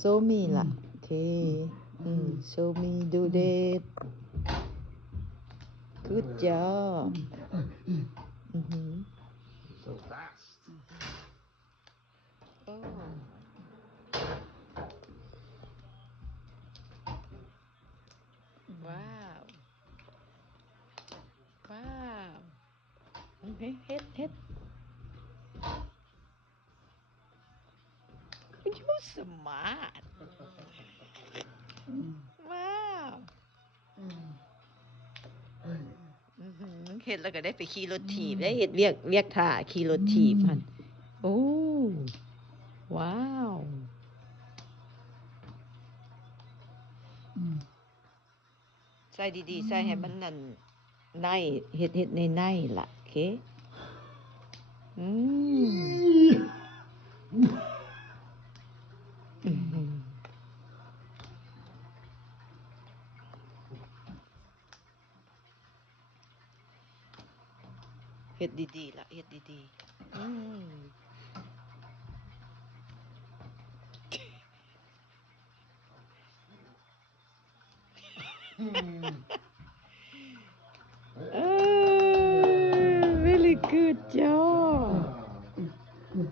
show me ล่ะโอเคshow me do that good job So fast. oh wow wow okay hit you smart wow เฮ็ดแล้วก็ได้ไปขี่รถถีบได้เฮ็ดเวียกท่าขี่รถถีบหั่นโอ้ว้าวใส่ดีๆใส่ให้มันนั่นในเฮ็ดในล่ะโอเคอืมเฮ็ดดีๆล่ะเฮ็ดดีๆvery good job